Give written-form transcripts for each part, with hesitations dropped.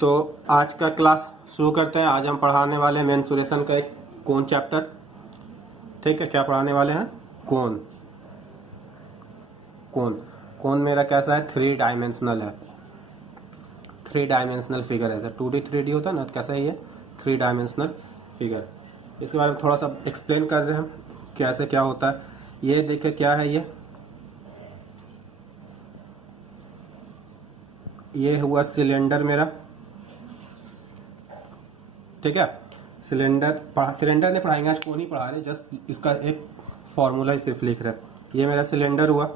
तो आज का क्लास शुरू करते हैं। आज हम पढ़ाने वाले हैं मेंसुरेशन का एक कोन चैप्टर। ठीक है, क्या पढ़ाने वाले हैं? कोन। कोन कोन मेरा कैसा है? 3 डायमेंशनल है। 3 डायमेंशनल फिगर है। 2D 3D होता है ना, तो कैसा है ये? 3 डायमेंशनल फिगर। इसके बारे में थोड़ा सा एक्सप्लेन कर रहे हैं कैसे क्या होता है। ये देखिए क्या है ये हुआ सिलेंडर मेरा। ठीक है, सिलेंडर नहीं पढ़ाएंगे आज, कोन ही पढ़ा रहे, जस्ट इसका एक फॉर्मूला ही सिर्फ लिख रहे हैं। ये मेरा सिलेंडर हुआ।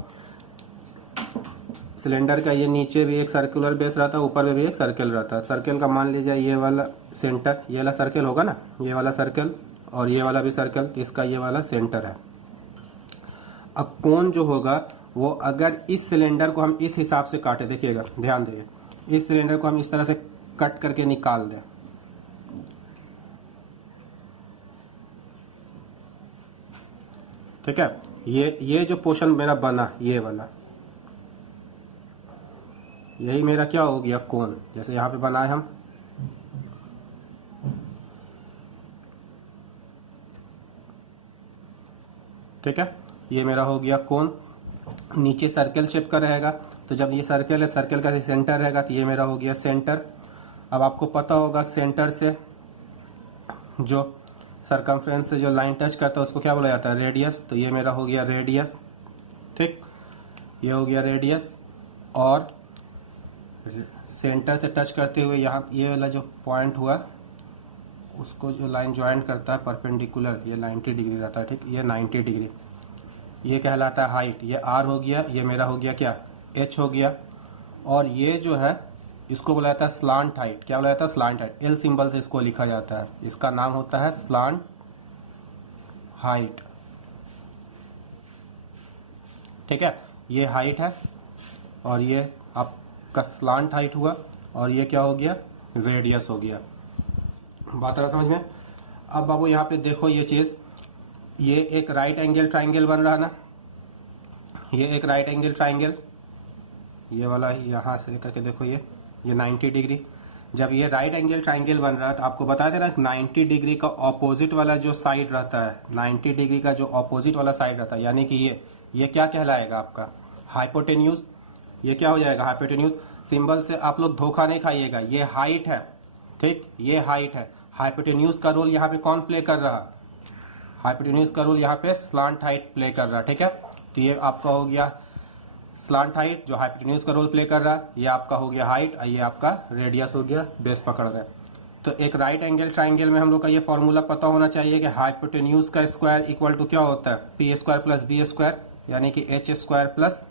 सिलेंडर का ये नीचे भी एक सर्कुलर बेस रहता है, ऊपर में भी एक सर्कल रहता है। सर्कल का मान लीजिए ये वाला सेंटर, ये वाला सर्कल होगा ना, ये वाला सर्कल और ये वाला भी सर्कल, तो इसका ये वाला सेंटर है। अब कोन जो होगा वो अगर इस सिलेंडर को हम इस हिसाब से काटे, देखिएगा ध्यान देइए, इस सिलेंडर को हम इस तरह से कट करके निकाल दें, ठीक है, ये जो पोर्शन मेरा बना, ये वाला, यही मेरा क्या हो गया? कोन। जैसे यहाँ पे बनाए हम, ठीक है, ये मेरा हो गया कोन। नीचे सर्कल शेप का रहेगा, तो जब ये सर्कल है, सर्कल का सेंटर रहेगा, तो ये मेरा हो गया सेंटर। अब आपको पता होगा सेंटर से जो सरकमफ्रेंस से जो लाइन टच करता है उसको क्या बोला जाता है? रेडियस। तो ये मेरा हो गया रेडियस। ठीक, ये हो गया रेडियस। और सेंटर से टच करते हुए यहाँ ये वाला जो पॉइंट हुआ उसको जो लाइन ज्वाइंट करता है परपेंडिकुलर, ये 90 डिग्री रहता है। ठीक, ये 90 डिग्री, ये कहलाता है हाइट। ये आर हो गया, ये मेरा हो गया क्या? एच हो गया। और ये जो है इसको बोला जाता है स्लांट हाइट। क्या बोला जाता है? Slant height. एल सिंबल से इसको लिखा जाता है, इसका नाम होता है स्लांट हाइट। ठीक है, ये हाइट है और ये आपका स्लांट हाइट हुआ, और ये क्या हो गया? रेडियस हो गया। बात आ रहा समझ में? अब बाबू यहाँ पे देखो ये चीज़, ये एक राइट एंगल ट्राइंगल बन रहा ना, ये एक राइट एंगल ट्राइंगल, ये वाला यहाँ से लेकर के देखो ये 90 डिग्री। जब ये राइट एंगल ट्राइंगल बन रहा है तो आपको बता देना 90 डिग्री का ऑपोजिट वाला जो साइड रहता है, 90 डिग्री का जो ऑपोजिट वाला साइड रहता है, यानी कि ये क्या कहलाएगा? आपका हाइपोटेन्यूज। ये क्या हो जाएगा? हाइपोटेन्यूज। सिंबल से आप लोग धोखा नहीं खाइएगा, ये हाइट है। ठीक, ये हाइट है। हाइपोटेन्यूज का रोल यहाँ पे कौन प्ले कर रहा है? हाइपोटेन्यूज का रोल यहाँ पे स्लांट हाइट प्ले कर रहा है। ठीक है, तो ये आपका हो गया स्लांट हाइट जो हाइपोटेन्यूज का रोल प्ले कर रहा है, ये आपका हो गया हाइट, और ये आपका रेडियस हो गया, बेस पकड़ रहा है। तो एक राइट एंगल ट्राइंगल में हम लोग का ये फॉर्मूला पता होना चाहिए कि हाइपोटेन्यूज का स्क्वायर इक्वल टू क्या होता है? P square plus B square, यानी कि H square plus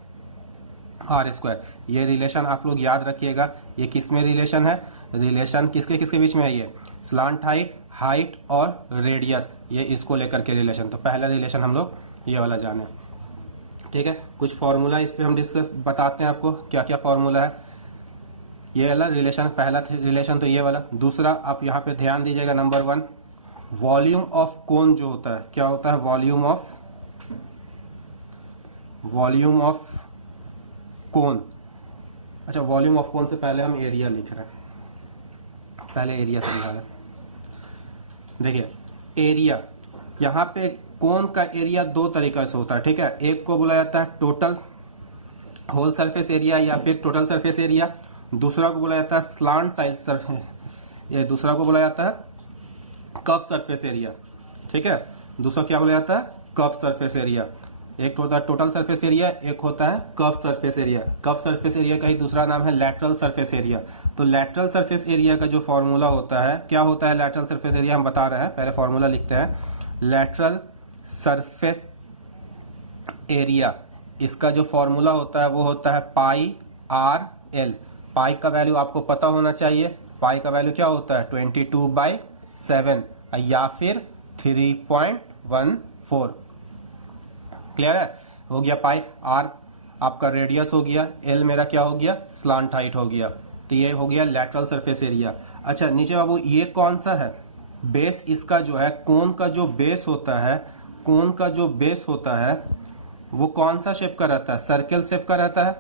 R square. ये रिलेशन आप लोग याद रखिएगा। ये किस में रिलेशन है? रिलेशन किसके किसके बीच में है? ये स्लांट हाइट, हाइट और रेडियस, ये इसको लेकर के रिलेशन। तो पहला रिलेशन हम लोग ये वाला जाने। ठीक है, कुछ फॉर्मूला इस पे हम डिस्कस बताते हैं आपको, क्या क्या फॉर्मूला है। ये वाला रिलेशन, पहला रिलेशन तो ये वाला। दूसरा आप यहाँ पे ध्यान दीजिएगा, नंबर 1, वॉल्यूम ऑफ कोन जो होता है, क्या होता है? वॉल्यूम ऑफ कोन। अच्छा, वॉल्यूम ऑफ कोन से पहले हम एरिया लिख रहे हैं, पहले एरिया समझा रहे हैं। देखिए एरिया, यहाँ पे कोन का एरिया 2 तरीके से होता है। ठीक है, एक को बोला जाता है टोटल होल सरफेस एरिया या फिर टोटल सरफेस एरिया। दूसरा को बोला जाता है स्लांट साइड सरफेस, ये दूसरा को बोला जाता है कर्व सरफेस एरिया। ठीक है, दूसरा क्या बोला जाता है? Curve surface area. एक होता है टोटल सरफेस एरिया, एक होता है curve surface area. Curve surface area का ही दूसरा नाम है लैटरल सरफेस एरिया। तो लैटरल सरफेस एरिया का जो फॉर्मूला होता है, क्या होता है लैटरल सरफेस एरिया? हम बता रहे हैं, पहले फॉर्मूला लिखते हैं। लैटरल सरफेस एरिया, इसका जो फॉर्मूला होता है वो होता है पाई आर एल। पाई का वैल्यू आपको पता होना चाहिए। पाई का वैल्यू क्या होता है? 22/7 या फिर 3.14। क्लियर है? हो गया पाई। आर आपका रेडियस हो गया, एल मेरा क्या हो गया? स्लांट हाइट हो गया। तो ये हो गया लैटरल सरफेस एरिया। अच्छा नीचे बाबू ये कौन सा है? बेस इसका जो है, कोन का जो बेस होता है, कोन का जो बेस होता है वो कौन सा शेप का रहता है? सर्कल शेप का रहता है।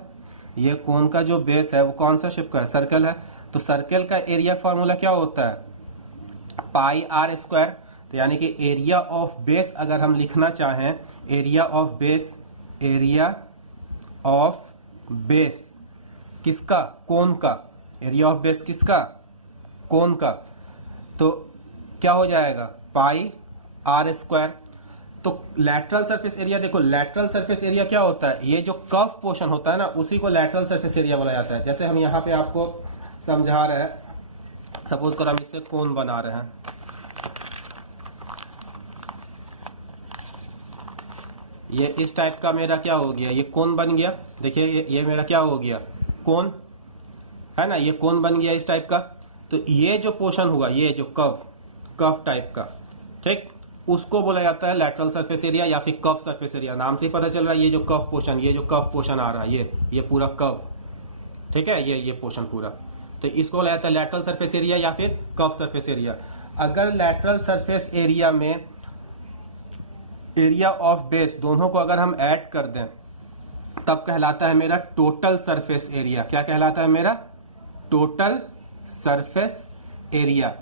ये कोन का जो बेस है वो कौन सा शेप का है? सर्कल है। तो सर्कल का एरिया फॉर्मूला क्या होता है, पाई आर स्क्वायर। तो यानी कि एरिया ऑफ बेस अगर हम लिखना चाहें, area of base, area of base किसका, कोन का, एरिया ऑफ बेस किसका, कोन का, तो क्या हो जाएगा, पाई आर स्क्वायर। तो लैटरल सरफेस एरिया, देखो लैटरल सरफेस एरिया क्या होता है, ये जो कर्व पोर्शन होता है ना, उसी को लैटरल सरफेस एरिया बोला जाता है। जैसे हम यहाँ पे आपको समझा रहे हैं, सपोज कर हम इससे कोन बना रहे हैं, ये इस टाइप का मेरा क्या हो गया, ये कोन बन गया। देखिए ये मेरा क्या हो गया, कोन है ना, ये कोन बन गया इस टाइप का। तो ये जो पोर्शन हुआ, ये जो कर्व टाइप का, ठीक, उसको बोला जाता है लैटरल सरफेस एरिया या फिर कर्व सरफेस एरिया। नाम से ही पता चल रहा है, ये जो कर्व पोर्शन, ये जो कर्व पोर्शन आ रहा है, ये पूरा कर्व, ठीक है, ये पोर्शन पूरा, तो इसको बोला जाता है लैटरल सरफेस एरिया या फिर कर्व सरफेस एरिया। अगर लैटरल सरफेस एरिया में एरिया ऑफ बेस दोनों को अगर हम ऐड कर दें, तब कहलाता है मेरा टोटल सरफेस एरिया। क्या कहलाता है मेरा, टोटल सरफेस एरिया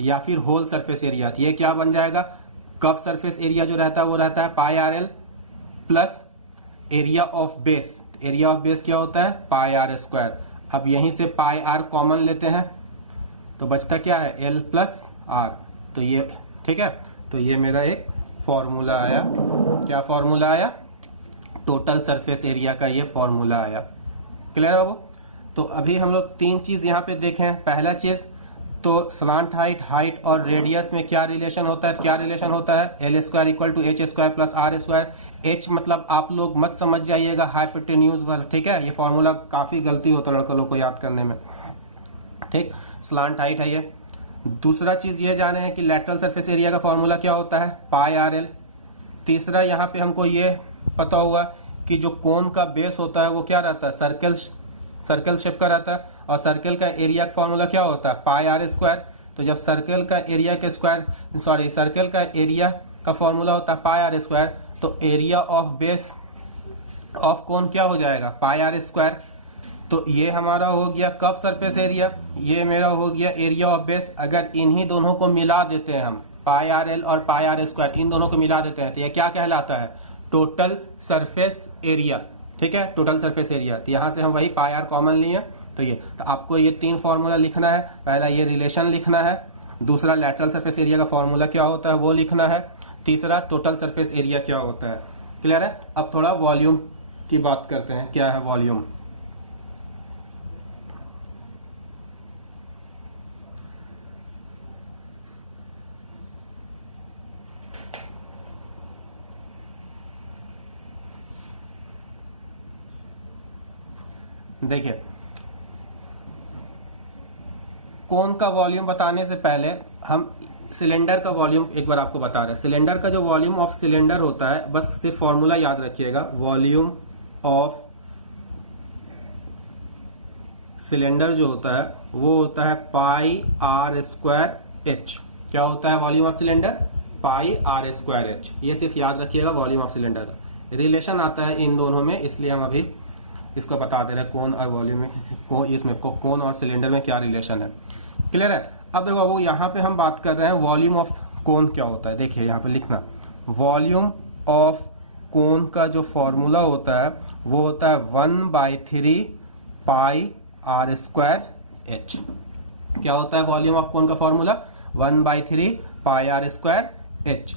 या फिर होल सरफेस एरिया। ये क्या बन जाएगा, कर्व सरफेस एरिया जो रहता है वो रहता है pi r l plus area of base. Area of base क्या होता है, पाई आर स्क्वायर। अब यहीं से पाई आर कॉमन लेते हैं तो बचता क्या है, एल प्लस आर। तो ये ठीक है, तो ये मेरा एक फॉर्मूला आया। क्या फॉर्मूला आया, टोटल सरफेस एरिया का ये फॉर्मूला आया। क्लियर है बाबू। तो अभी हम लोग तीन चीज यहाँ पे देखें। पहला चीज तो स्लांट हाइट और रेडियस में क्या रिलेशन होता है, क्या रिलेशन होता है, L square equal to H square plus R square. H मतलब आप लोग मत समझ जाइएगा हाइपोटेन्यूज वाला, ठीक है, ये फॉर्मूला काफी गलती होता है लड़कों लोग को याद करने में, ठीक, स्लांट हाइट है ये। दूसरा चीज ये जाने हैं कि लैटरल सरफेस एरिया का फॉर्मूला क्या होता है, पाई आर एल। तीसरा यहाँ पे हमको ये पता हुआ कि जो कोन का बेस होता है वो क्या रहता है, सर्कल शेप का रहता है, और सर्कल का एरिया का फॉर्मूला क्या होता है, पाई आर स्क्वायर। तो जब सर्कल का एरिया के स्क्वायर, सॉरी सर्कल का एरिया का फॉर्मूला होता है पाई आर स्क्वायर, तो area of base of cone क्या हो जाएगा, पाई आर स्क्वायर। तो ये हमारा हो गया कर्व सरफेस एरिया, ये मेरा हो गया एरिया ऑफ बेस। अगर इन्हीं दोनों को मिला देते हैं हम, पाई आर एल और पाई आर स्क्वायर, इन दोनों को मिला देते हैं तो ये क्या कहलाता है, टोटल सरफेस एरिया, ठीक है, टोटल सरफेस एरिया। तो यहाँ से हम वही पाई आर कॉमन लिए, तो ये, तो आपको ये तीन फॉर्मूला लिखना है। पहला ये रिलेशन लिखना है, दूसरा लैटरल सरफेस एरिया का फॉर्मूला क्या होता है वो लिखना है, तीसरा टोटल सरफेस एरिया क्या होता है। क्लियर है। अब थोड़ा वॉल्यूम की बात करते हैं, क्या है वॉल्यूम। देखिए कोन का वॉल्यूम बताने से पहले हम सिलेंडर का वॉल्यूम एक बार आपको बता रहे हैं। सिलेंडर का जो वॉल्यूम ऑफ सिलेंडर होता है, बस सिर्फ फॉर्मूला याद रखिएगा, वॉल्यूम ऑफ सिलेंडर जो होता है वो होता है पाई आर स्क्वायर एच। क्या होता है volume of cylinder, pi are square H. ये सिर्फ याद रखिएगा वॉल्यूम ऑफ सिलेंडर का। रिलेशन आता है इन दोनों में, इसलिए हम अभी इसको बता दे रहे हैं कोन और वॉल्यूम में, इसमें कोन और सिलेंडर में क्या रिलेशन है। क्लियर है। अब देखो वो यहाँ पे हम बात कर रहे हैं वॉल्यूम ऑफ कोन क्या होता है। देखिए यहाँ पे लिखना, वॉल्यूम ऑफ कोन का जो फॉर्मूला होता है वो होता है 1/3 पाई आर स्क्वायर एच। क्या होता है वॉल्यूम ऑफ कोन का formula, 1/3 pi are square H.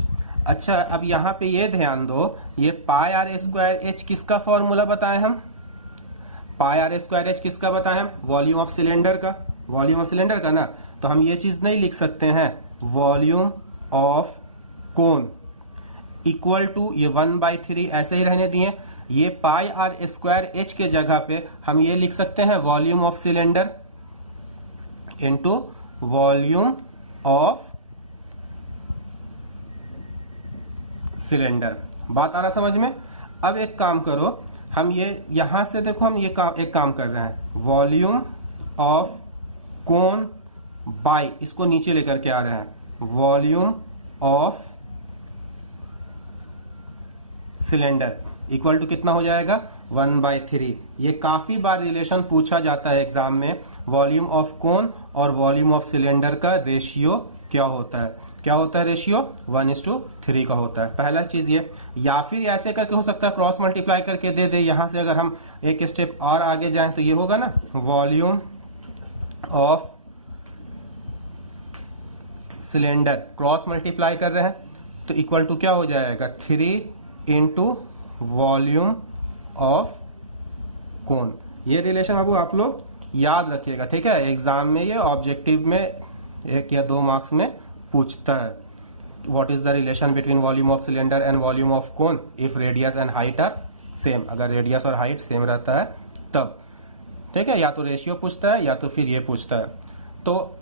अच्छा अब यहाँ पे ये ध्यान दो, ये पाई आर स्क्वायर एच किसका फॉर्मूला बताए हम, पाई आर स्क्वायर एच किसका बताए हम, वॉल्यूम ऑफ सिलेंडर का, वॉल्यूम ऑफ सिलेंडर का ना। तो हम ये चीज नहीं लिख सकते हैं volume of cone equal to ये 1/3 ऐसे ही रहने दिए। ये पाई आर स्क्वायर एच के जगह पे हम ये लिख सकते हैं volume of cylinder into volume of cylinder. बात आ रहा समझ में। अब एक काम करो, हम ये यहां से देखो, हम ये एक काम कर रहे हैं, वॉल्यूम ऑफ कोन बाई, इसको नीचे लेकर के आ रहे हैं, volume of cylinder equal to कितना हो जाएगा, 1/3। ये काफी बार रिलेशन पूछा जाता है एग्जाम में, वॉल्यूम ऑफ कोन और वॉल्यूम ऑफ सिलेंडर का रेशियो क्या होता है। क्या होता है रेशियो? 1:3 का होता है। पहला चीज ये, या फिर ऐसे करके हो सकता है क्रॉस मल्टीप्लाई करके दे दे। यहां से अगर हम एक स्टेप और आगे जाएं तो ये होगा ना, volume of cylinder cross multiply कर रहे हैं तो इक्वल टू क्या हो जाएगा, 3 इंटू वॉल्यूम ऑफ कोन। ये रिलेशन आप लोग याद रखिएगा, ठीक है। एग्जाम में ये ऑब्जेक्टिव में 1 या 2 मार्क्स में पूछता है, what is the relation between volume of cylinder and volume of cone if radius and height are same. अगर रेडियस और हाइट सेम रहता है तब, ठीक है। या तो रेशियो पूछता है या तो फिर ये पूछता है। तो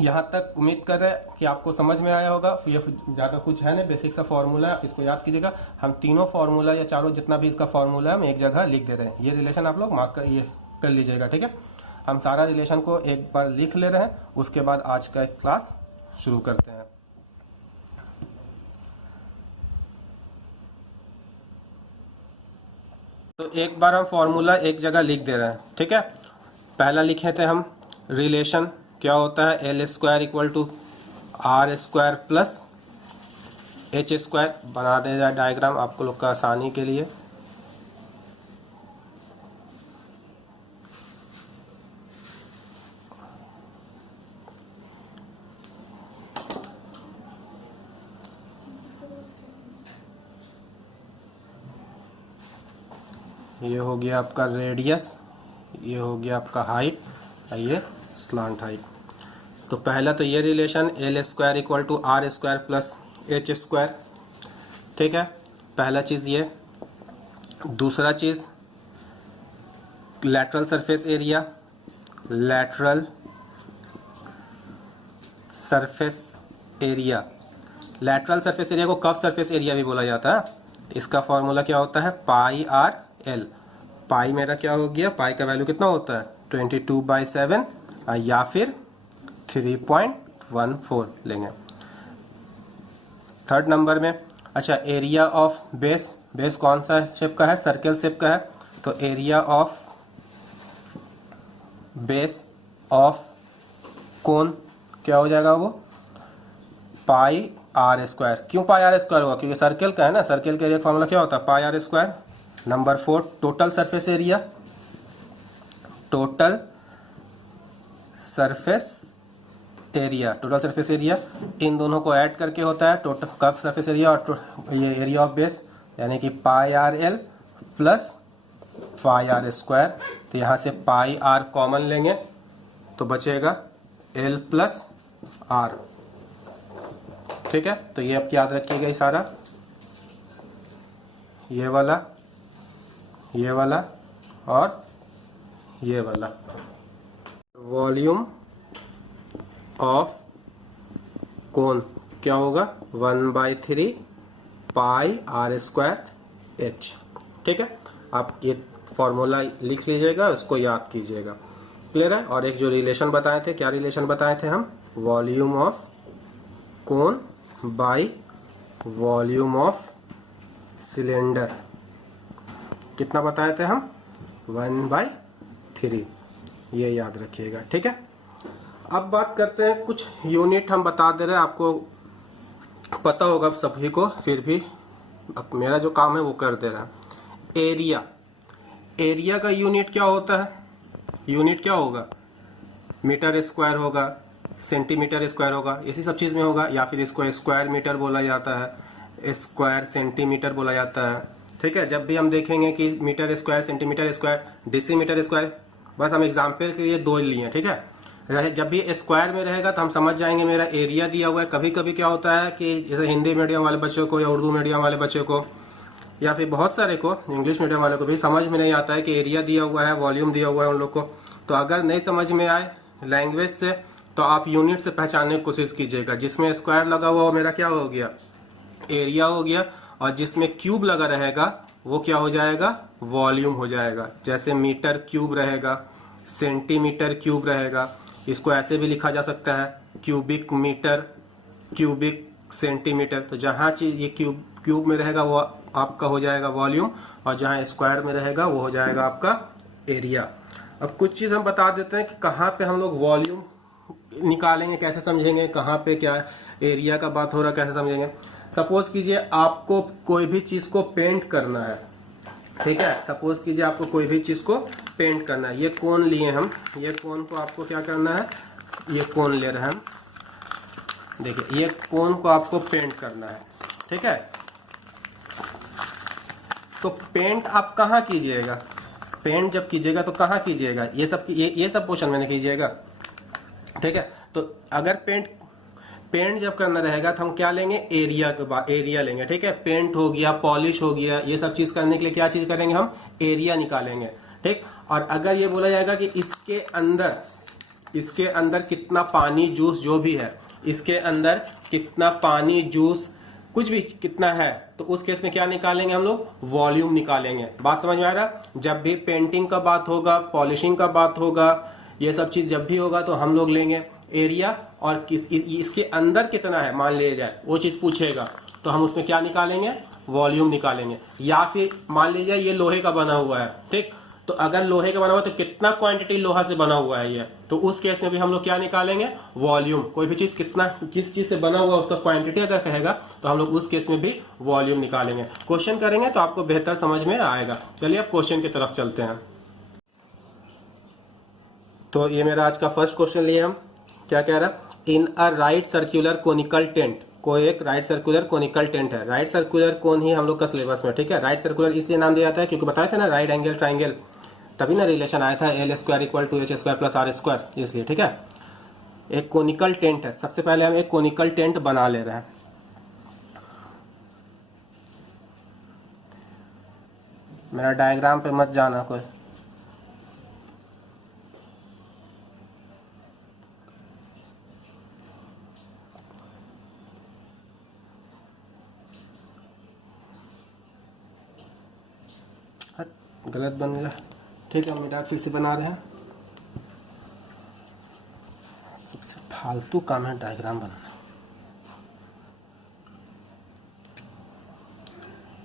यहाँ तक उम्मीद कर रहे हैं कि आपको समझ में आया होगा। ये ज़्यादा कुछ है नहीं, बेसिक सा फॉर्मूला है, इसको याद कीजिएगा। हम तीनों फॉर्मूला या चारों जितना भी इसका फॉर्मूला है हम एक जगह लिख दे रहे हैं। ये रिलेशन आप लोग मार्क कर ये कर लीजिएगा, ठीक है। हम सारा रिलेशन को एक बार लिख ले रहे हैं, उसके बाद आज का एक क्लास शुरू करते हैं। तो एक बार हम फॉर्मूला एक जगह लिख दे रहे हैं, ठीक है। पहला लिखे थे हम रिलेशन, क्या होता है, L² equal to R² plus H²। बना दे जाए डायग्राम आपको लोग का आसानी के लिए। ये हो गया आपका रेडियस, ये हो गया आपका हाइट, ये स्लांट हाइट। तो पहला तो ये relation L² equal to R² plus H², ठीक है। पहला चीज़ ये। दूसरा चीज़ lateral surface area, lateral surface area. Lateral surface area को कर्व सरफेस एरिया भी बोला जाता है। इसका फॉर्मूला क्या होता है, πr/l। पाई मेरा क्या हो गया, पाई का वैल्यू कितना होता है 22/7 या फिर 3.14 लेंगे। थर्ड नंबर में, अच्छा एरिया ऑफ बेस, बेस कौन सा शेप का है, सर्कल शेप का है। तो area of base of cone क्या हो जाएगा, वो πr²। क्यों πr² होगा, क्योंकि सर्कल का है ना। सर्कल के एरिया फॉर्मूला क्या होता है, πr²। Number 4 total surface area, total surface area, total surface area in दोनों को ऐड करके होता है टोटल कर्व सरफेस एरिया और ये एरिया ऑफ बेस, यानी कि πrl प्लस πr²। तो यहाँ से πr कॉमन लेंगे तो बचेगा l प्लस r, ठीक है। तो ये अब याद रखिएगा, ये सारा, ये वाला, ये वाला और ये वाला। वॉल्यूम ऑफ कोन क्या होगा, 1/3 πr²h, ठीक है। आप ये फॉर्मूला लिख लीजिएगा, उसको याद कीजिएगा, क्लियर है। और एक जो रिलेशन बताए थे, क्या रिलेशन बताए थे हम, volume of cone by volume of cylinder, कितना बताए थे हम, 1/3। ये याद रखिएगा, ठीक है। अब बात करते हैं, कुछ यूनिट हम बता दे रहे हैं, आपको पता होगा सभी को, फिर भी अब मेरा जो काम है वो कर दे रहा है। एरिया, एरिया का यूनिट क्या होता है, यूनिट क्या होगा, मीटर स्क्वायर होगा, सेंटीमीटर स्क्वायर होगा, इसी सब चीज़ में होगा। या फिर इसको स्क्वायर मीटर बोला जाता है, स्क्वायर सेंटीमीटर बोला जाता है, ठीक है। जब भी हम देखेंगे कि metre square, centimetre square, decimetre square, बस हम एग्जाम्पल के लिए 2 लिए, ठीक है। जब भी स्क्वायर में रहेगा तो हम समझ जाएंगे मेरा एरिया दिया हुआ है। कभी कभी क्या होता है कि जैसे हिंदी मीडियम वाले बच्चों को या उर्दू मीडियम वाले बच्चों को या फिर बहुत सारे को, इंग्लिश मीडियम वाले को भी समझ में नहीं आता है कि एरिया दिया हुआ है, वॉल्यूम दिया हुआ है उन लोग को। तो अगर नहीं समझ में आए लैंग्वेज से तो आप यूनिट से पहचानने की कोशिश कीजिएगा। जिसमें स्क्वायर लगा हुआ वो मेरा क्या हो गया, एरिया हो गया, और जिसमें क्यूब लगा रहेगा वो क्या हो जाएगा, वॉल्यूम हो जाएगा। जैसे मीटर क्यूब रहेगा, सेंटीमीटर क्यूब रहेगा, इसको ऐसे भी लिखा जा सकता है, क्यूबिक मीटर, क्यूबिक सेंटीमीटर। तो जहाँ चीज ये क्यूब में रहेगा वो आपका हो जाएगा वॉल्यूम, और जहाँ स्क्वायर में रहेगा वो हो जाएगा आपका एरिया। अब कुछ चीज़ हम बता देते हैं कि कहाँ पे हम लोग वॉल्यूम निकालेंगे, कैसे समझेंगे, कहाँ पे क्या एरिया का बात हो रहा है कैसे समझेंगे। सपोज कीजिए आपको कोई भी चीज़ को पेंट करना है, ठीक है। सपोज कीजिए आपको कोई भी चीज़ को पेंट करना है। ये कोन लिए हम, ये कोन को आपको क्या करना है, ये कोन ले रहे हैं हम, देखिए ये कोन को आपको पेंट करना है, ठीक है। तो पेंट आप कहाँ कीजिएगा, पेंट जब कीजिएगा तो कहाँ कीजिएगा, ये सब पोर्शन में कीजिएगा, ठीक है। तो अगर पेंट जब करना रहेगा तो हम क्या लेंगे, एरिया लेंगे, ठीक है। पेंट हो गया, पॉलिश हो गया, ये सब चीज करने के लिए क्या चीज करेंगे, हम एरिया निकालेंगे, ठीक। और अगर ये बोला जाएगा कि इसके अंदर कितना पानी जूस जो भी है, इसके अंदर कितना पानी जूस कुछ भी कितना है, तो उस केस में क्या निकालेंगे हम लोग, वॉल्यूम निकालेंगे। बात समझ में आ रहा। जब भी पेंटिंग का बात होगा, पॉलिशिंग का बात होगा, ये सब चीज जब भी होगा तो हम लोग लेंगे एरिया, और इसके अंदर कितना है मान लिया जाए वो चीज पूछेगा तो हम उसमें क्या निकालेंगे, वॉल्यूम निकालेंगे। या फिर मान लीजिए ये लोहे का बना हुआ है, ठीक। तो अगर लोहे का बना हुआ है तो कितना क्वांटिटी लोहा से बना हुआ है ये, तो उस केस में भी हम लोग क्या निकालेंगे, वॉल्यूम। कोई भी चीज किस चीज से बना हुआ है उसका क्वांटिटी अगर कहेगा तो हम लोग उस केस में भी वॉल्यूम निकालेंगे। क्वेश्चन करेंगे तो आपको बेहतर समझ में आएगा। चलिए अब क्वेश्चन की तरफ चलते हैं। तो ये मेरा आज का फर्स्ट क्वेश्चन लिए हम, क्या कह रहा है, in a right circular conical tent, कोई एक राइट सर्कुलर कोनिकल टेंट है। राइट सर्कुलर कोन ही हम लोग का सिलेबस में, ठीक है। राइट सर्कुलर इसलिए नाम दिया जाता है क्योंकि बताया था ना राइट एंगल ट्राइंगल, तभी ना रिलेशन आया था L² = H² + R², इसलिए, ठीक है। एक कोनिकल टेंट है। सबसे पहले हम एक कोनिकल टेंट बना ले रहे हैं। मेरा डायग्राम पे मत जाना कोई, गलत बन गया, ठीक है। मेरा फिर से बना रहे हैं। सबसे फालतू काम है डायग्राम बनाना।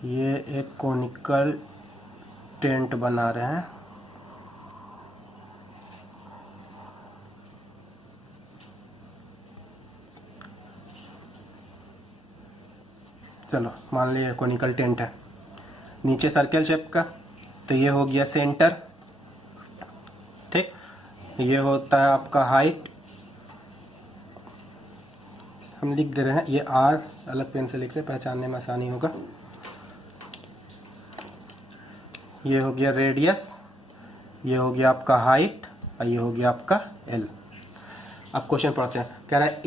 ये एक कोनिकल टेंट बना रहे हैं। चलो मान लीजिए कोनिकल टेंट है, नीचे सर्कल शेप का, तो ये हो गया सेंटर, ठीक। ये होता है आपका हाइट, हम लिख दे रहे हैं, ये R अलग पेन से लिख रहे, पहचानने में आसानी होगा। ये हो गया रेडियस, ये हो गया आपका हाइट, और ये हो गया आपका L। अब क्वेश्चन पढ़ते हैं। कह रहा है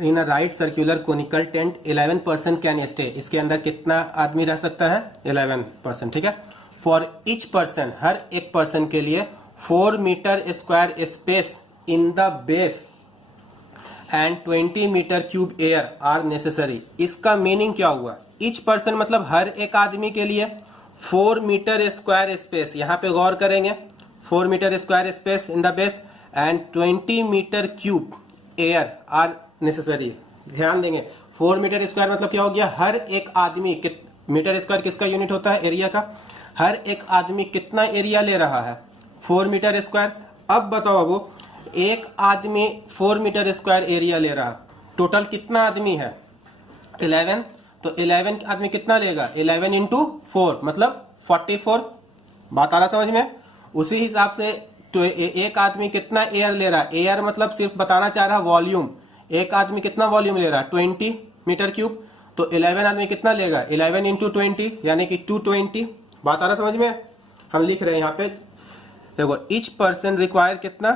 in a right circular conical tent 11 person can stay. इसके अंदर कितना आदमी रह सकता है, 11%, ठीक है। फॉर ईच पर्सन, हर एक पर्सन के लिए 4 metre square space in the base and 20 metre cube air are necessary. इसका मीनिंग क्या हुआ, ईच पर्सन मतलब हर एक आदमी के लिए 4 मीटर स्क्वायर स्पेस, यहाँ पे गौर करेंगे, 4 metre square space in the base and 20 metre cube air are necessary. ध्यान देंगे 4 मीटर स्क्वायर मतलब क्या हो गया, हर एक आदमी, मीटर स्क्वायर किसका यूनिट होता है, एरिया का। हर एक आदमी कितना एरिया ले रहा है, 4 मीटर स्क्वायर। अब बताओ वो एक आदमी 4 मीटर स्क्वायर एरिया ले रहा, टोटल कितना आदमी है, 11। तो 11 आदमी कितना लेगा, 11 इंटू 4 मतलब 44। बात आ रहा समझ में। उसी हिसाब से तो एक आदमी कितना एयर ले रहा है, एयर मतलब सिर्फ बताना चाह रहा वॉल्यूम। एक आदमी कितना वॉल्यूम ले रहा है, 20 मीटर क्यूब। तो 11 आदमी कितना लेगा, 11 इंटू 20 यानी कि 220। बात आ रहा समझ में। हम लिख रहे हैं यहाँ पे, देखो ईच पर्सन रिक्वायर कितना,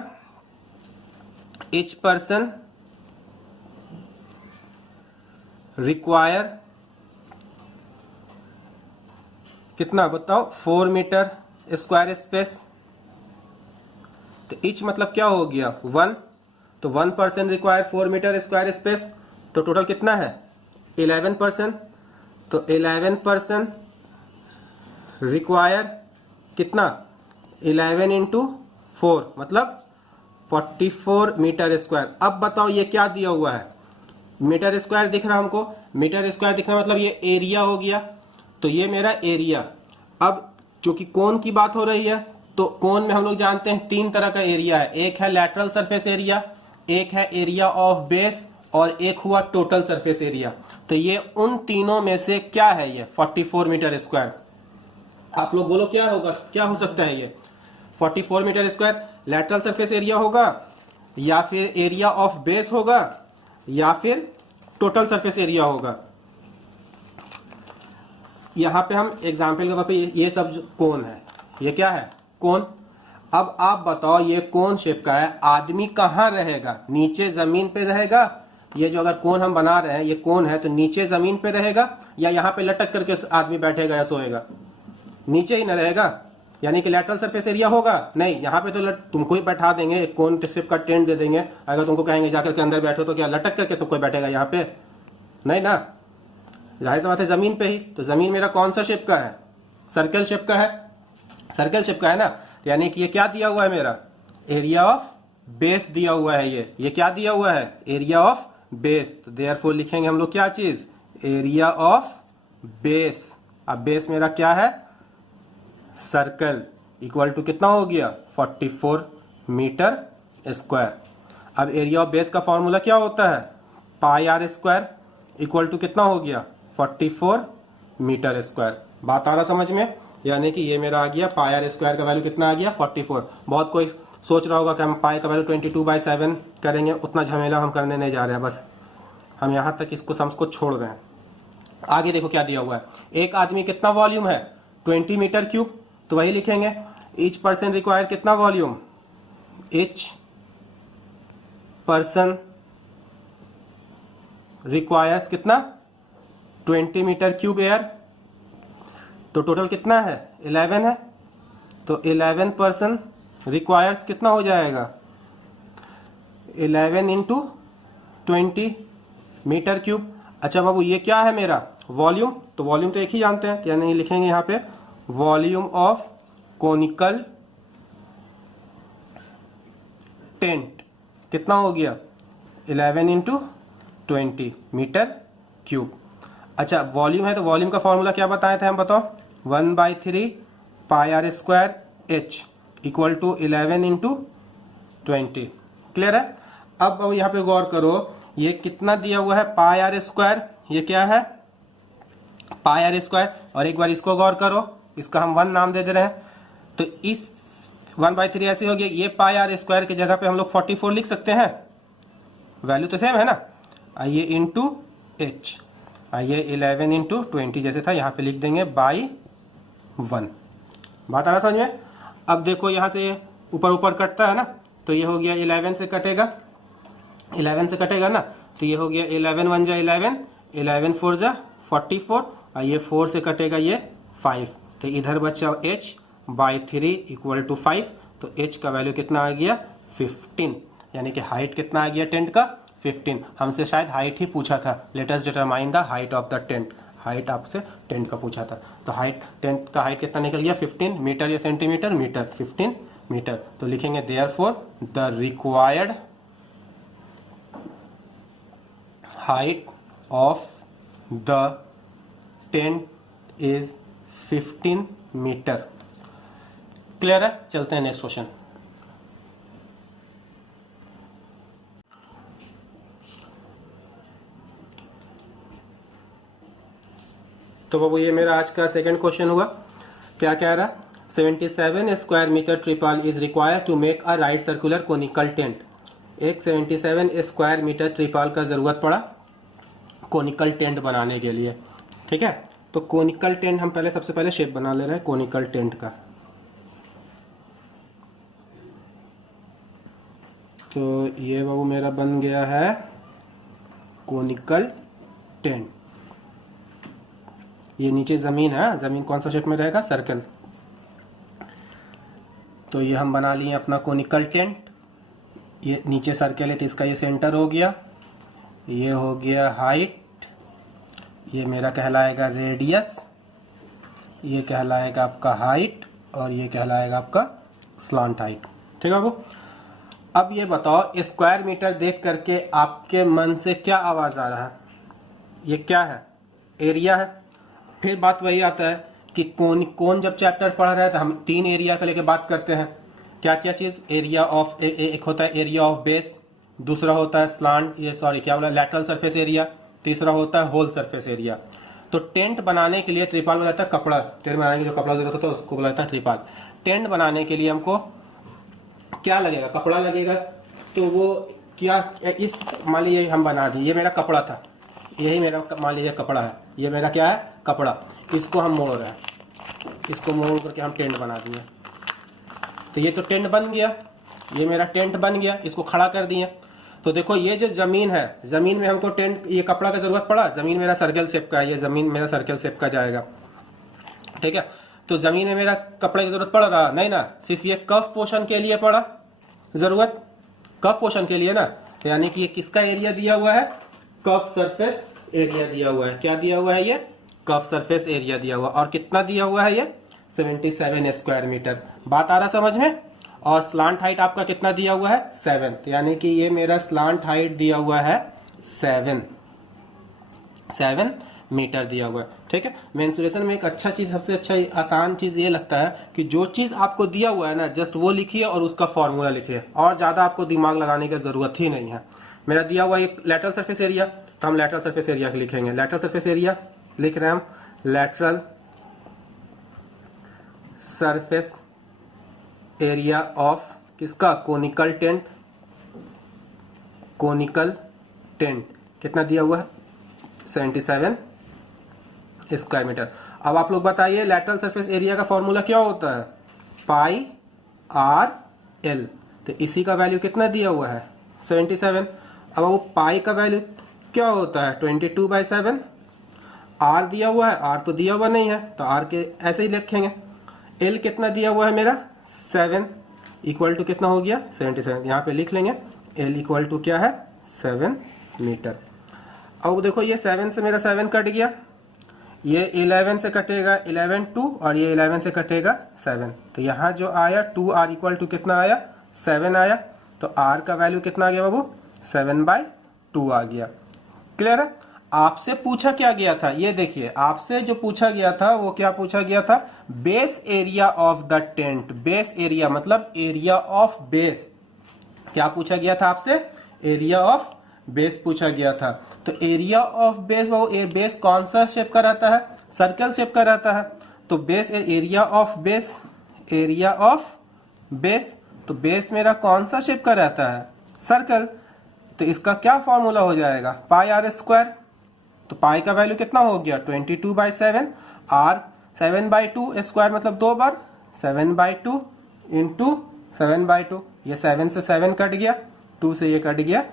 ईच पर्सन रिक्वायर कितना बताओ, 4 मीटर स्क्वायर स्पेस। तो ईच मतलब क्या हो गया, 1। तो 1% रिक्वायर 4 मीटर स्क्वायर स्पेस, तो टोटल कितना है 11%। तो 11% रिक्वायर कितना, 11 इंटू 4 मतलब 44 मीटर स्क्वायर। अब बताओ ये क्या दिया हुआ है, मीटर स्क्वायर दिख रहा हमको, मीटर स्क्वायर दिख रहा मतलब ये एरिया हो गया। तो ये मेरा एरिया। अब चूंकि कोन की बात हो रही है तो कोन में हम लोग जानते हैं 3 तरह का एरिया है, एक है लैटरल सरफेस एरिया, एक है एरिया ऑफ बेस, और एक हुआ टोटल सरफेस एरिया। तो ये उन तीनों में से क्या है? ये 44 मीटर स्क्वायर। आप लोग बोलो क्या होगा, क्या हो सकता है ये? 44 metre square lateral surface area होगा, या फिर एरिया ऑफ बेस होगा, या फिर टोटल सरफेस एरिया होगा। यहां पे हम एग्जाम्पल के तौर पे ये सब जो कोन है, ये क्या है? कोन। अब आप बताओ, ये कोन शेप का है, आदमी कहाँ रहेगा? नीचे जमीन पे रहेगा? ये जो अगर कोन हम बना रहे हैं, ये कोन है, तो नीचे जमीन पे रहेगा या यहाँ पे लटक करके आदमी बैठेगा या सोएगा? नीचे ही न रहेगा, यानी कि लैटरल सरफेस एरिया होगा नहीं। यहाँ पे तो तुमको ही बैठा देंगे, एक कोन शेप का टेंट दे देंगे, अगर तुमको कहेंगे जाकर के अंदर बैठो, तो क्या लटक करके सब कोई बैठेगा यहाँ पे? नहीं ना, जाहिर सी बात है जमीन पे ही। तो जमीन मेरा कौन सा शेप का है? सर्कल शेप का है, सर्कल शेप का है ना। यानी कि ये क्या दिया हुआ है मेरा? एरिया ऑफ बेस दिया हुआ है। ये क्या दिया हुआ है? Area of base. तो देयरफॉर लिखेंगे हम लोग क्या चीज? Area of base. अब बेस मेरा क्या है? सर्कल। इक्वल टू कितना हो गया? 44 मीटर स्क्वायर। अब एरिया ऑफ बेस का फॉर्मूला क्या होता है? Pi are square equal to कितना हो गया? 44 मीटर स्क्वायर। बात आ रहा समझ में? यानी कि ये मेरा आ गया पाई आर स्क्वायर का वैल्यू कितना आ गया? 44। बहुत कोई सोच रहा होगा कि हम पाई का वैल्यू 22/7 करेंगे, उतना झमेला हम करने नहीं जा रहे हैं, बस हम यहाँ तक इसको सम्स को छोड़ रहे हैं। आगे देखो क्या दिया हुआ है। एक आदमी कितना वॉल्यूम है? 20 मीटर क्यूब। तो वही लिखेंगे, ईच पर्सन रिक्वायर कितना वॉल्यूम? ईच पर्सन रिक्वायर्स कितना? 20 मीटर क्यूब एयर। तो टोटल कितना है? 11 है। तो 11 पर्सन रिक्वायर्स कितना हो जाएगा? 11 इंटू 20 मीटर क्यूब। अच्छा बाबू, ये क्या है मेरा? वॉल्यूम। तो वॉल्यूम तो एक ही जानते हैं, यानी लिखेंगे यहाँ पे वॉल्यूम ऑफ कोनिकल टेंट कितना हो गया? 11 इंटू 20 मीटर क्यूब। अच्छा, वॉल्यूम है तो वॉल्यूम का फॉर्मूला क्या बताए थे हम? बताओ। 1/3 pi are square h equal to 11 into 20। Clear है? अब यहाँ पे गौर करो, ये कितना दिया हुआ है? Pi are square. ये क्या है? Pi are square. और एक बार इसको गौर करो, इसका हम 1 नाम दे दे रहे हैं, तो इस 1/3 ऐसे हो गया। ये पाई आर स्क्वायर की जगह पे हम लोग 44 लिख सकते हैं, वैल्यू तो सेम है ना। आइए इंटू एच, आइए 11 इंटू 20 जैसे था यहाँ पे लिख देंगे बाई 1। बात आ रहा समझ में? अब देखो यहाँ से ऊपर ऊपर कटता है ना, तो ये हो गया 11 से कटेगा, 11 से कटेगा ना, तो ये हो गया 11 1 जा 11, 11 4 जा 44, और ये 4 से कटेगा ये 5, तो इधर बचा h/3 इक्वल टू 5। तो h का वैल्यू कितना आ गया? 15। यानी कि हाइट कितना आ गया टेंट का? 15। हमसे शायद हाइट ही पूछा था, let us determine the height of the tent. Height आपसे टेंट का पूछा था, तो हाइट टेंट का हाइट कितना निकल गया? 15 मीटर या सेंटीमीटर? मीटर। 15 मीटर। तो लिखेंगे therefore the required height of the tent is 15 metre. Clear है? चलते हैं नेक्स्ट क्वेश्चन। तो बाबू ये मेरा आज का सेकंड क्वेश्चन हुआ। क्या कह रहा? 77 square metre tarpaulin is required to make a right circular conical tent. एक 77 स्क्वायर मीटर ट्रिपल का जरूरत पड़ा कोनिकल टेंट बनाने के लिए। ठीक है, तो कोनिकल टेंट हम पहले सबसे पहले शेप बना ले रहे हैं कोनिकल टेंट का। तो ये बाबू मेरा बन गया है कोनिकल टेंट। ये नीचे जमीन है, जमीन कौन सा शेप में रहेगा? सर्कल। तो ये हम बना लिए अपना कोनिकल टेंट। ये नीचे सर्कल है तो इसका ये सेंटर हो गया, ये हो गया हाइट, ये मेरा कहलाएगा रेडियस, ये कहलाएगा आपका हाइट, और ये कहलाएगा आपका स्लांट हाइट। ठीक है बाबू? अब ये बताओ, स्क्वायर मीटर देख करके आपके मन से क्या आवाज आ रहा है? ये क्या है? एरिया है। फिर बात वही आता है कि कौन जब चैप्टर पढ़ रहे हैं तो हम 3 एरिया को लेके बात करते हैं। क्या क्या चीज़, एरिया ऑफ एक होता है एरिया ऑफ बेस, दूसरा होता है स्लांट, ये सॉरी क्या बोला, लैटरल सरफेस एरिया, तीसरा होता है होल सरफेस एरिया। तो टेंट बनाने के लिए त्रिपाल बोला जाता है कपड़ा, टेंट बनाने के लिए जो कपड़ा जरूरत होता है उसको बोला जाता है त्रिपाल। टेंट बनाने के लिए हमको क्या लगेगा, कपड़ा लगेगा। तो वो क्या, इस मान लीजिए हम बना दिए, ये मेरा कपड़ा था, यही मेरा मान लीजिए कपड़ा है, ये मेरा क्या है कपड़ा, इसको हम मोड़ रहे हैं, इसको मोड़ करके हम टेंट बना दिए। तो ये तो टेंट बन गया, ये मेरा टेंट बन गया, इसको खड़ा कर दिए। तो देखो ये जो जमीन है, जमीन में हमको टेंट, ये कपड़ा का जरूरत पड़ा, जमीन मेरा सर्कल शेप का है, ये जमीन मेरा सर्कल शेप का जाएगा, ठीक है। तो जमीन में मेरा कपड़े की जरूरत पड़ रहा नहीं ना, सिर्फ ये कफ पोर्शन के लिए पड़ा जरूरत, कफ पोर्शन के लिए ना। तो यानी कि ये किसका एरिया दिया हुआ है, कफ सरफेस एरिया दिया हुआ है। क्या दिया हुआ है, ये कफ सरफेस एरिया दिया हुआ, और कितना दिया हुआ है, ये 77 स्क्वायर मीटर। बात आ रहा समझ में। और स्लांट हाइट आपका कितना दिया हुआ है, 7। तो यानी कि ये मेरा स्लांट हाइट दिया हुआ है 7 मीटर दिया हुआ है, ठीक है। मेंसुरेशन में एक अच्छा चीज, सबसे अच्छा आसान चीज ये लगता है कि जो चीज आपको दिया हुआ है ना, जस्ट वो लिखिए और उसका फॉर्मूला लिखिए, और ज्यादा आपको दिमाग लगाने की जरूरत ही नहीं है। मेरा दिया हुआ एक लेटरल सरफेस एरिया, तो हम लेटरल सरफेस एरिया लिखेंगे। लेटरल सरफेस एरिया लिख रहे हैं हम, लेटरल सरफेस एरिया ऑफ किसका, कोनिकल टेंट, कोनिकल टेंट कितना दिया हुआ है, 77 स्क्वायर मीटर। अब आप लोग बताइए लेटरल सरफेस एरिया का फॉर्मूला क्या होता है, पाई आर एल। तो इसी का वैल्यू कितना दिया हुआ है, 77। अब वो पाई का वैल्यू क्या होता है, 22/7। आर दिया हुआ है, आर तो दिया हुआ नहीं है, तो आर के ऐसे ही लिखेंगे। एल कितना दिया हुआ है मेरा, 7 इक्वल टू कितना हो गया, 77। यहाँ पे लिख लेंगे एल इक्वल टू क्या है, 7 मीटर। अब देखो ये 7 से मेरा 7 कट गया, ये 11 से कटेगा 11 2, और ये 11 से कटेगा 7। तो यहाँ जो आया 2r इक्वल टू कितना आया, 7 आया। तो r का वैल्यू कितना आ गया बाबू, 7/2 आ गया। क्लियर है। आपसे पूछा क्या गया था, ये देखिए आपसे जो पूछा गया था वो क्या पूछा गया था, base area of the tent. Base area मतलब एरिया ऑफ बेस, क्या पूछा गया था आपसे, एरिया ऑफ बेस पूछा गया था। तो एरिया ऑफ बेस, वो बेस कौन सा शेप का रहता है, सर्कल शेप का रहता है। तो base area of base, area of base, तो बेस मेरा कौन सा शेप का रहता है, सर्कल। तो इसका क्या फॉर्मूला हो जाएगा, पाई आर स्क्वायर। तो पाई का वैल्यू कितना हो गया, 22/7, आर 7/2 स्क्वायर मतलब 2 बार, 7/2 इंटू 7/2। ये 7 से 7 कट गया, 2 से ये कट गया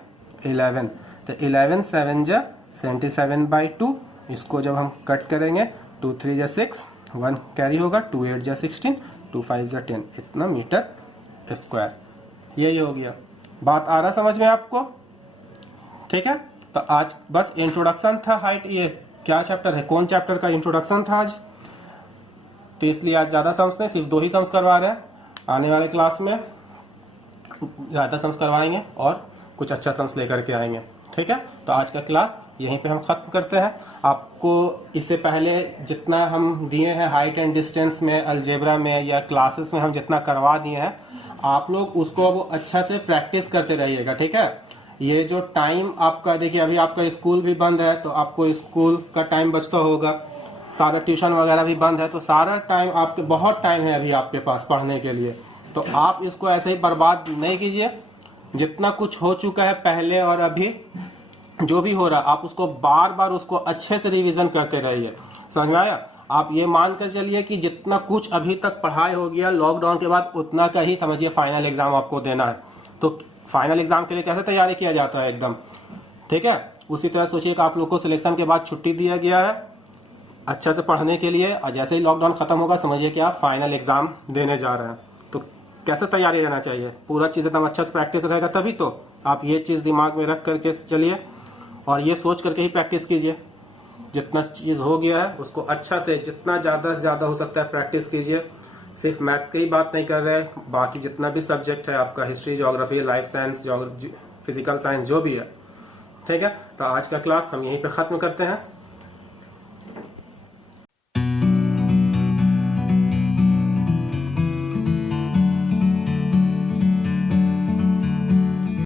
11। तो 11 7 जा 77/2। इसको जब हम कट करेंगे 2 3 जा 6, 1 कैरी होगा, 2 8 जा 16, 2 5 जा 10, इतना मीटर स्क्वायर। यही हो गया। बात आ रहा समझ में आपको, ठीक है। तो आज बस इंट्रोडक्शन था हाइट, ये क्या चैप्टर है, कौन चैप्टर का इंट्रोडक्शन था आज, तो इसलिए आज ज़्यादा सम्स नहीं, सिर्फ 2 ही सम्स करवा रहे हैं। आने वाले क्लास में ज़्यादा सम्स करवाएंगे और कुछ अच्छा सम्स लेकर के आएंगे, ठीक है। तो आज का क्लास यहीं पे हम ख़त्म करते हैं। आपको इससे पहले जितना हम दिए हैं हाइट एंड डिस्टेंस में, अलजेब्रा में या क्लासेस में हम जितना करवा दिए हैं, आप लोग उसको अब अच्छा से प्रैक्टिस करते रहिएगा, ठीक है। ये जो टाइम आपका, देखिए अभी आपका स्कूल भी बंद है, तो आपको स्कूल का टाइम बचता होगा, सारा ट्यूशन वगैरह भी बंद है, तो सारा टाइम आपके, बहुत टाइम है अभी आपके पास पढ़ने के लिए। तो आप इसको ऐसे ही बर्बाद नहीं कीजिए। जितना कुछ हो चुका है पहले और अभी जो भी हो रहा है, आप उसको बार बार उसको अच्छे से रिवीजन करते रहिए। समझ में आया। आप ये मान कर चलिए कि जितना कुछ अभी तक पढ़ाई हो गया लॉकडाउन के बाद, उतना का ही समझिए फाइनल एग्जाम आपको देना है। तो फाइनल एग्जाम के लिए कैसे तैयारी किया जाता है एकदम, ठीक है। उसी तरह सोचिए कि आप लोग को सिलेक्शन के बाद छुट्टी दिया गया है अच्छा से पढ़ने के लिए, और जैसे ही लॉकडाउन खत्म होगा समझिए कि आप फाइनल एग्जाम देने जा रहे हैं। तो कैसे तैयारी रहना चाहिए, पूरा चीज़ एकदम अच्छा से प्रैक्टिस रहेगा, तभी तो आप ये चीज़ दिमाग में रख करके चलिए और ये सोच करके ही प्रैक्टिस कीजिए। जितना चीज़ हो गया है उसको अच्छा से, जितना ज़्यादा से ज़्यादा हो सकता है प्रैक्टिस कीजिए। सिर्फ मैथ्स की ही बात नहीं कर रहे, बाकी जितना भी सब्जेक्ट है आपका, history, geography, life science, physical science, जो भी है, ठीक है। तो आज का क्लास हम यहीं पे ख़त्म करते हैं।